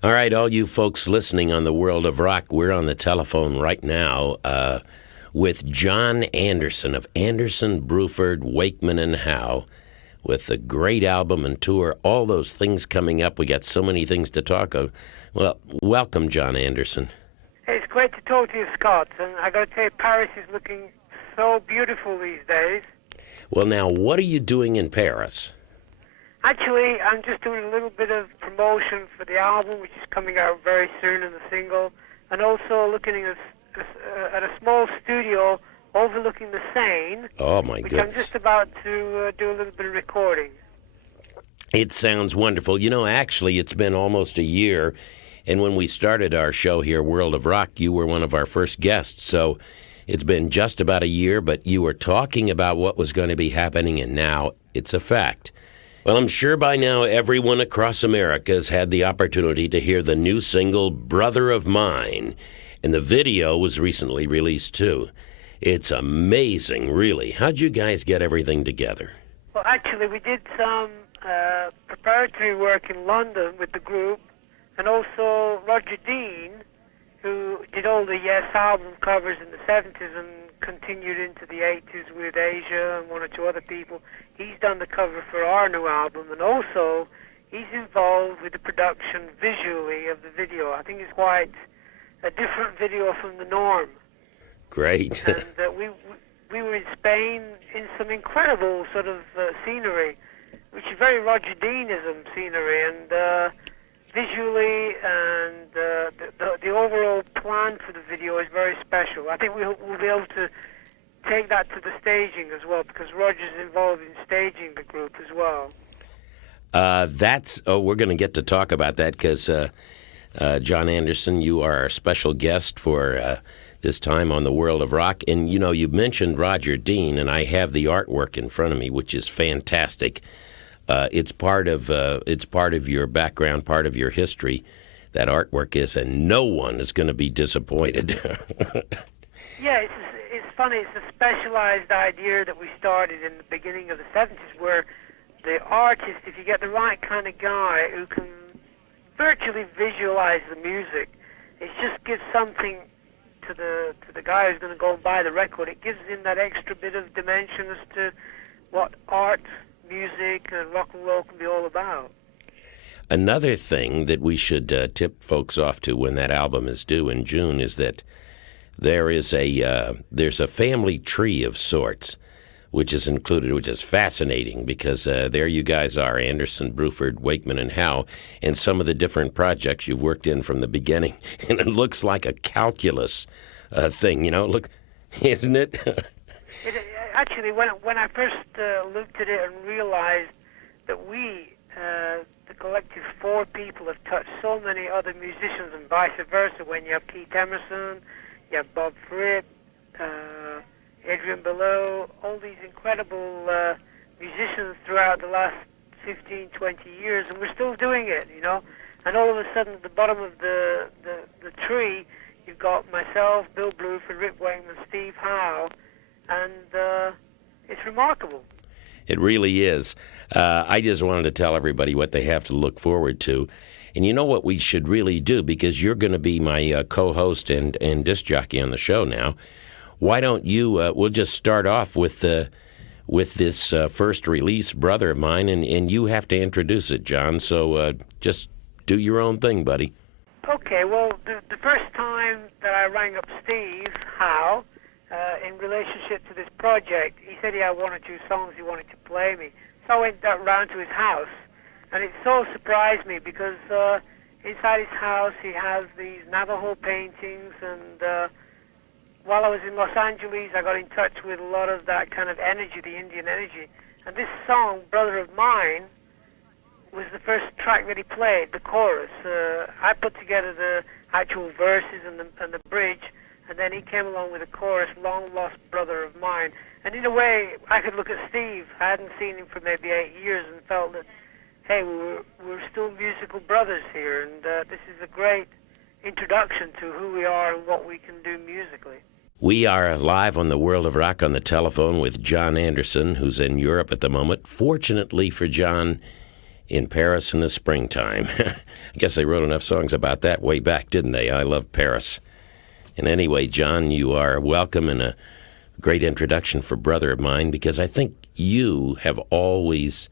All right, all you folks listening on the World of Rock, we're on the telephone right now with John Anderson of Anderson, Bruford, Wakeman, and Howe with the great album and tour, all those things coming up. We got so many things to talk of. Well, welcome, John Anderson. Hey, it's great to talk to you, Scott. And I got to tell you, Paris is looking so beautiful these days. Well, now, what are you doing in Paris? Actually, I'm just doing a little bit of promotion for the album, which is coming out very soon in the single, and also looking at a small studio overlooking the Seine. Oh, my which goodness. I'm just about to do a little bit of recording. It sounds wonderful. You know, actually, it's been almost a year, and when we started our show here, World of Rock, you were one of our first guests, so it's been just about a year, but you were talking about what was going to be happening, and now it's a fact. Well, I'm sure by now everyone across America has had the opportunity to hear the new single, Brother of Mine, and the video was recently released too. It's amazing, really. How'd you guys get everything together? Well, actually, we did some preparatory work in London with the group, and also Roger Dean, who did all the Yes album covers in the 70s and continued into the 80s with Asia and one or two other people. He's done the cover for our new album, and also he's involved with the production visually of the video. I think it's quite a different video from the norm. Great. And we were in Spain in some incredible sort of scenery, which is very Roger Deanism scenery, and visually and the overall plan for the video is very special. I think we'll be able to take that to the staging as well, because Roger's involved in staging the group as well. We're going to get to talk about that because, John Anderson, you are our special guest for this time on the World of Rock. And, you know, you mentioned Roger Dean, and I have the artwork in front of me, which is fantastic. It's part of your background, part of your history. That artwork is, and no one is going to be disappointed. Yeah, it's funny. It's a specialized idea that we started in the beginning of the 70s, where the artist, if you get the right kind of guy who can virtually visualize the music, it just gives something to the guy who's going to go and buy the record. It gives him that extra bit of dimension as to what art, music, and rock and roll can be all about. Another thing that we should tip folks off to when that album is due in June is that there's a family tree of sorts, which is included, which is fascinating because there you guys are, Anderson, Bruford, Wakeman, and Howe, and some of the different projects you've worked in from the beginning, and it looks like a calculus thing, you know. Look, isn't it? Actually, when I first looked at it and realized that we, the collective four people, have touched so many other musicians and vice versa. When you have Keith Emerson, you have Bob Fripp, Adrian Belew, all these incredible musicians throughout the last 15, 20 years, and we're still doing it, you know. And all of a sudden, at the bottom of the tree, you've got myself, Bill Bruford, Rip Wakeman, Steve Howe, and it's remarkable. It really is. I just wanted to tell everybody what they have to look forward to. And you know what we should really do, because you're going to be my co-host and disc jockey on the show now. Why don't you, we'll just start off with this first release, Brother of Mine, and you have to introduce it, John. So just do your own thing, buddy. Okay, well, the first time that I rang up Steve Howe, in relationship to this project, he said he had one or two songs he wanted to play me. So I went round to his house, and it so surprised me because inside his house he has these Navajo paintings, and while I was in Los Angeles I got in touch with a lot of that kind of energy, the Indian energy, and this song, Brother of Mine, was the first track that he played, the chorus. I put together the actual verses and the bridge, and then he came along with a chorus, Long Lost Brother of Mine. And in a way, I could look at Steve. I hadn't seen him for maybe 8 years and felt that, hey, we're still musical brothers here, and this is a great introduction to who we are and what we can do musically. We are live on the World of Rock on the telephone with John Anderson, who's in Europe at the moment. Fortunately for John, in Paris in the springtime. I guess they wrote enough songs about that way back, didn't they? I love Paris. And anyway, John, you are welcome and a great introduction for brother of mine, because I think you have always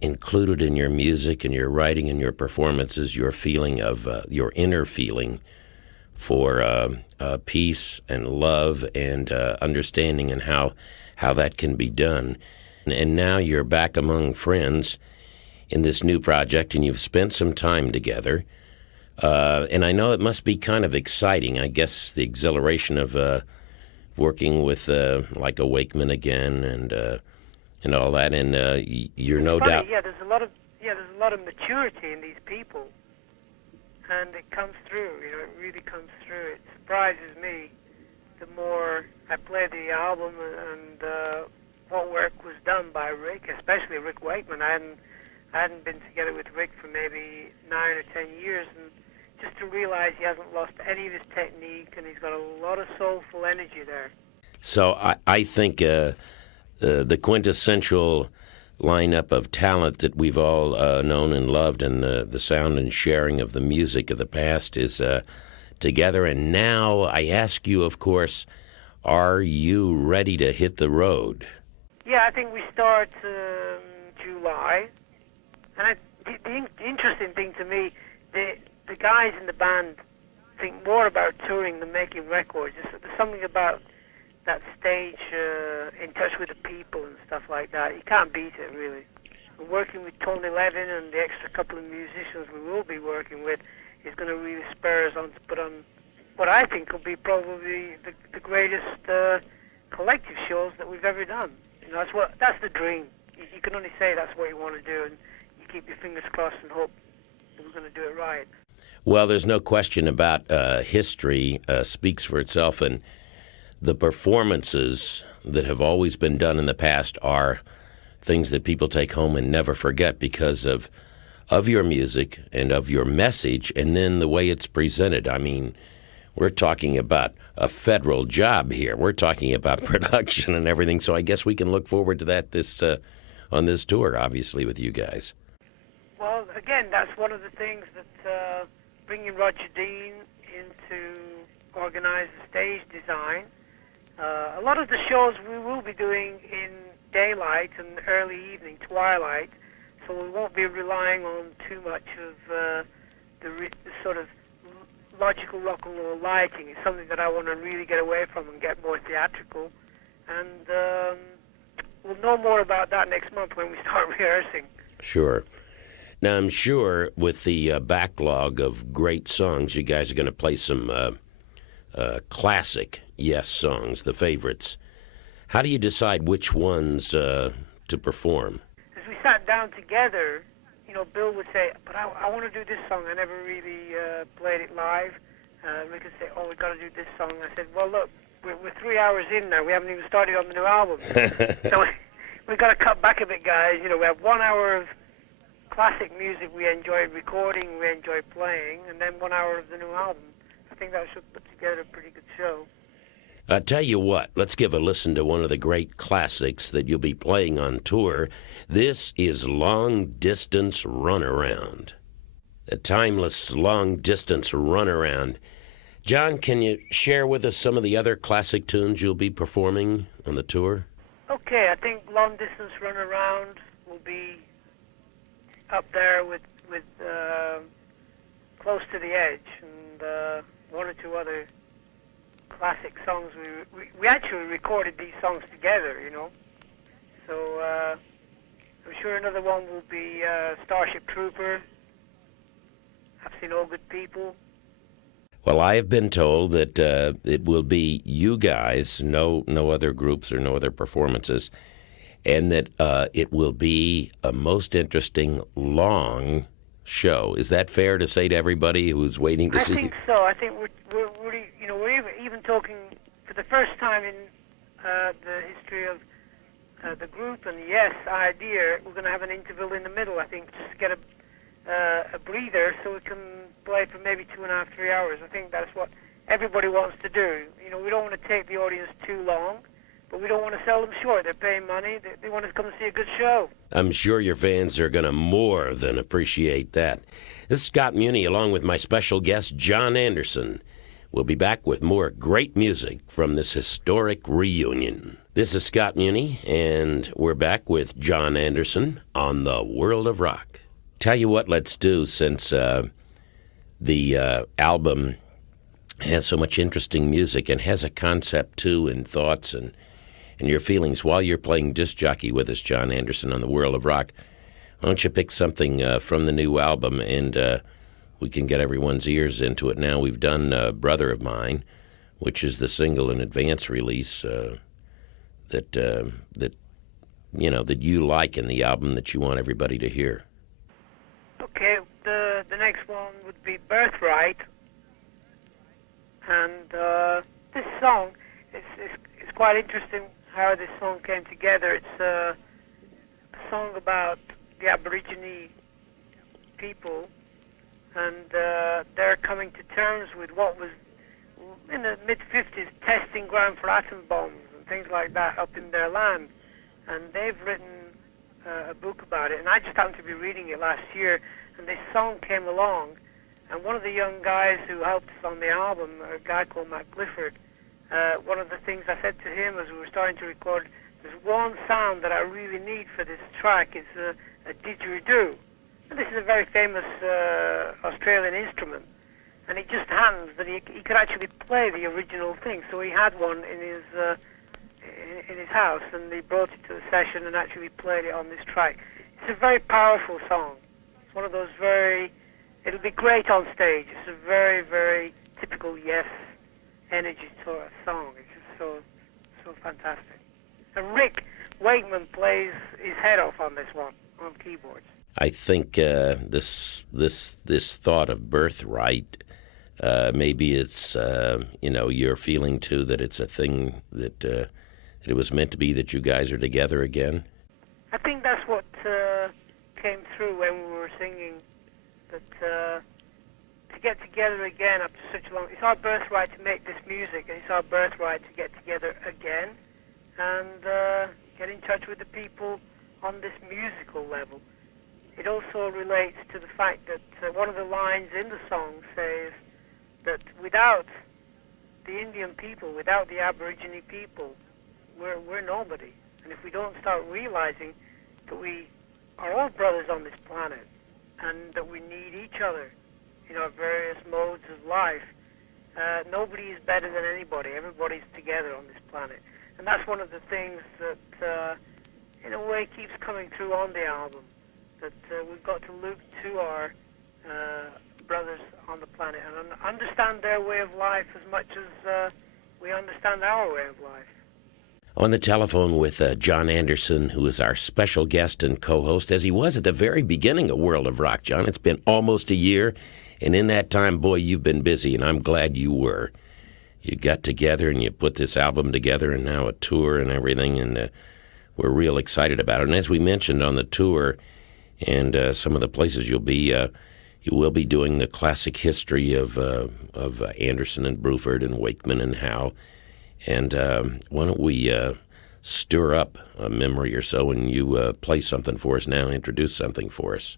included in your music and your writing and your performances your feeling of your inner feeling for peace and love and understanding, and how that can be done. And now you're back among friends in this new project, and you've spent some time together. And I know it must be kind of exciting, I guess, the exhilaration of working with like a Wakeman again and all that. And you're no doubt. Yeah, there's a lot of maturity in these people, and it comes through. You know, it really comes through. It surprises me the more I play the album and what work was done by Rick, especially Rick Wakeman. I hadn't been together with Rick for maybe 9 or 10 years, and just to realize he hasn't lost any of his technique, and he's got a lot of soulful energy there. So I think the quintessential lineup of talent that we've all known and loved, and the sound and sharing of the music of the past is together. And now I ask you, of course, are you ready to hit the road? Yeah, I think we start July. And the interesting thing to me, the guys in the band think more about touring than making records. There's something about that stage, in touch with the people and stuff like that. You can't beat it, really. And working with Tony Levin and the extra couple of musicians we will be working with is going to really spur us on to put on what I think will be probably the greatest collective shows that we've ever done. You know, that's the dream. You can only say that's what you want to do, and you keep your fingers crossed and hope that we're going to do it right. Well, there's no question about history speaks for itself, and the performances that have always been done in the past are things that people take home and never forget because of your music and of your message, and then the way it's presented. I mean, we're talking about a federal job here. We're talking about production and everything, so I guess we can look forward to that on this tour, obviously, with you guys. Well, again, that's one of the things that bringing Roger Dean in to organize the stage design. A lot of the shows we will be doing in daylight and early evening, twilight, so we won't be relying on too much of the sort of logical rock and roll lighting. It's something that I want to really get away from and get more theatrical. And we'll know more about that next month when we start rehearsing. Sure. Now, I'm sure with the backlog of great songs, you guys are going to play some classic Yes songs, the favorites. How do you decide which ones to perform? As we sat down together, you know, Bill would say, but I want to do this song. I never really played it live. Rick would say, oh, we've got to do this song. I said, well, look, we're 3 hours in now. We haven't even started on the new album. So we've got to cut back a bit, guys. You know, we have 1 hour of classic music we enjoyed recording, we enjoyed playing, and then 1 hour of the new album. I think that should put together a pretty good show. I'll tell you what, let's give a listen to one of the great classics that you'll be playing on tour. This is Long Distance Runaround, a timeless long-distance runaround. John, can you share with us some of the other classic tunes you'll be performing on the tour? Okay, I think Long Distance Runaround will be up there with Close to the Edge, and one or two other classic songs. We actually recorded these songs together, you know. So I'm sure another one will be Starship Trooper. I've Seen All Good People. Well, I have been told that it will be you guys, no other groups or no other performances, and that it will be a most interesting long show. Is that fair to say to everybody who's waiting to see? I think so. I think we're even talking for the first time in the history of the group and Yes idea. We're going to have an interval in the middle. I think just get a breather so we can play for maybe 2.5, 3 hours. I think that's what everybody wants to do. You know, we don't want to take the audience too long. but we don't want to sell them short. They're paying money. They want us to come and see a good show. I'm sure your fans are going to more than appreciate that. This is Scott Muni along with my special guest, John Anderson. We'll be back with more great music from this historic reunion. This is Scott Muni, and we're back with John Anderson on the World of Rock. Tell you what, let's do, since the album has so much interesting music and has a concept, too, and thoughts and your feelings while you're playing disc jockey with us, John Anderson, on the World of Rock. Why don't you pick something from the new album, and we can get everyone's ears into it now. We've done Brother of Mine, which is the single in advance release that you like in the album that you want everybody to hear. Okay, the next one would be Birthright. And this song is quite interesting how this song came together. It's a song about the Aborigine people, and they're coming to terms with what was, in the mid-50s, testing ground for atom bombs and things like that up in their land. And they've written a book about it, and I just happened to be reading it last year, and this song came along, and one of the young guys who helped us on the album, a guy called Matt Clifford, one of the things I said to him as we were starting to record, there's one sound that I really need for this track, it's a didgeridoo. And this is a very famous Australian instrument, and it just happens that he could actually play the original thing. So he had one in his house, and he brought it to the session and actually played it on this track. It's a very powerful song. It's one of those it'll be great on stage. It's a very, very typical Yes energy sort of song. It's just so fantastic. And Rick Wakeman plays his head off on this one, on keyboards. I think this thought of Birthright, maybe it's your feeling too that it's a thing that it was meant to be, that you guys are together again. I think that's what came through when we were singing, that to get together again after such a long... It's our birthright to make this music, and it's our birthright to get together again and get in touch with the people on this musical level. It also relates to the fact that one of the lines in the song says that without the Indian people, without the Aborigine people, we're nobody. And if we don't start realizing that we are all brothers on this planet and that we need each other in our various modes of life, nobody is better than anybody. Everybody's together on this planet. And that's one of the things that, in a way, keeps coming through on the album, that we've got to look to our brothers on the planet and understand their way of life as much as we understand our way of life. On the telephone with John Anderson, who is our special guest and co-host, as he was at the very beginning of World of Rock. John, it's been almost a year, and in that time, boy, you've been busy, and I'm glad you were. You got together and you put this album together, and now a tour and everything, and we're real excited about it. And as we mentioned on the tour and some of the places you will be doing the classic history of Anderson and Bruford and Wakeman and Howe. And why don't we stir up a memory or so, and you play something for us now, introduce something for us.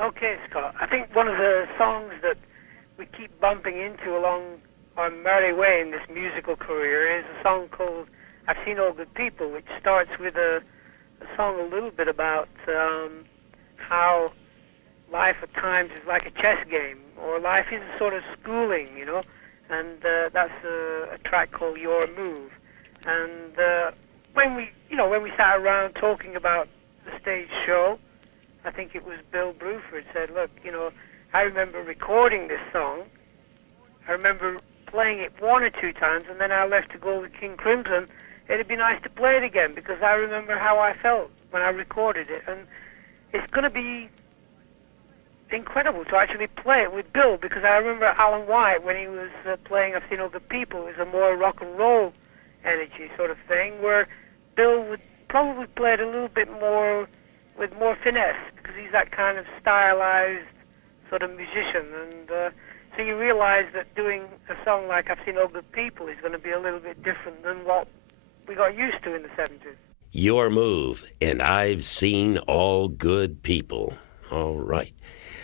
Okay, Scott. I think one of the songs that we keep bumping into along our merry way in this musical career is a song called I've Seen All Good People, which starts with a song a little bit about how life at times is like a chess game, or life is a sort of schooling, and that's a track called Your Move. And when we sat around talking about the stage show, I think it was Bill Bruford said, look, I remember recording this song. I remember playing it one or two times, and then I left to go with King Crimson. It'd be nice to play it again, because I remember how I felt when I recorded it. And it's going to be incredible to actually play it with Bill, because I remember Alan White, when he was playing I've Seen All Good People, it was a more rock and roll energy sort of thing, where Bill would probably play it a little bit more with more finesse, because he's that kind of stylized sort of musician. And so you realize that doing a song like I've Seen All Good People is going to be a little bit different than what we got used to in the 70s. Your move, and I've seen all good people. All right.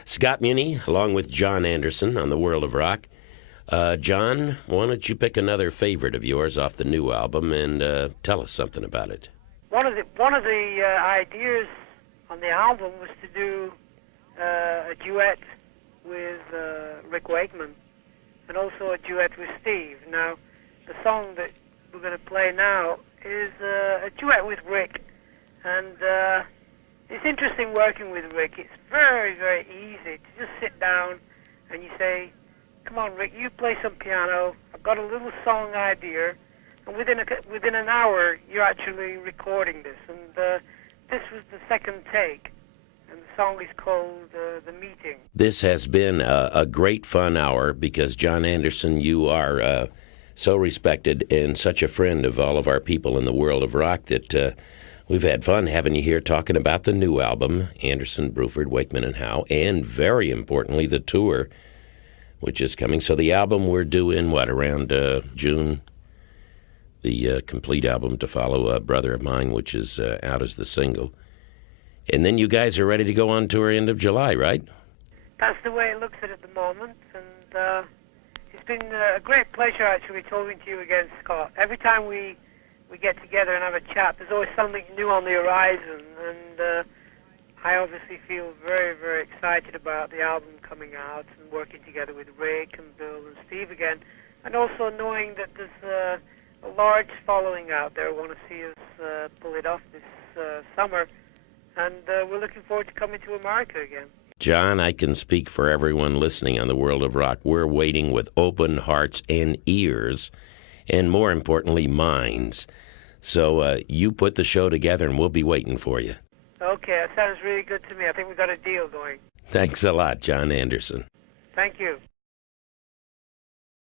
Scott Muni, along with John Anderson on the World of Rock. John, why don't you pick another favorite of yours off the new album and tell us something about it? One of the ideas on the album was to do a duet with Rick Wakeman, and also a duet with Steve. Now, the song that we're going to play now is a duet with Rick, and it's interesting working with Rick. It's very, very easy to just sit down and you say, come on, Rick, you play some piano. I've got a little song idea. And within an hour, you're actually recording this. And this was the second take. And the song is called The Meeting. This has been a great fun hour because, John Anderson, you are so respected and such a friend of all of our people in the World of Rock that we've had fun having you here talking about the new album, Anderson, Bruford, Wakeman, and Howe, and very importantly, the tour, which is coming. So the album we're due in, around June? The complete album to follow, Brother of Mine, which is out as the single. And then you guys are ready to go on tour end of July, right? That's the way it looks at the moment, and it's been a great pleasure actually talking to you again, Scott. Every time we get together and have a chat, there's always something new on the horizon, and I obviously feel very, very excited about the album coming out and working together with Rick and Bill and Steve again, and also knowing that there's a large following out there who want to see us pull it off this summer. And we're looking forward to coming to America again. John, I can speak for everyone listening on the World of Rock. We're waiting with open hearts and ears, and more importantly, minds. So you put the show together, and we'll be waiting for you. Okay, that sounds really good to me. I think we got a deal going. Thanks a lot, John Anderson. Thank you.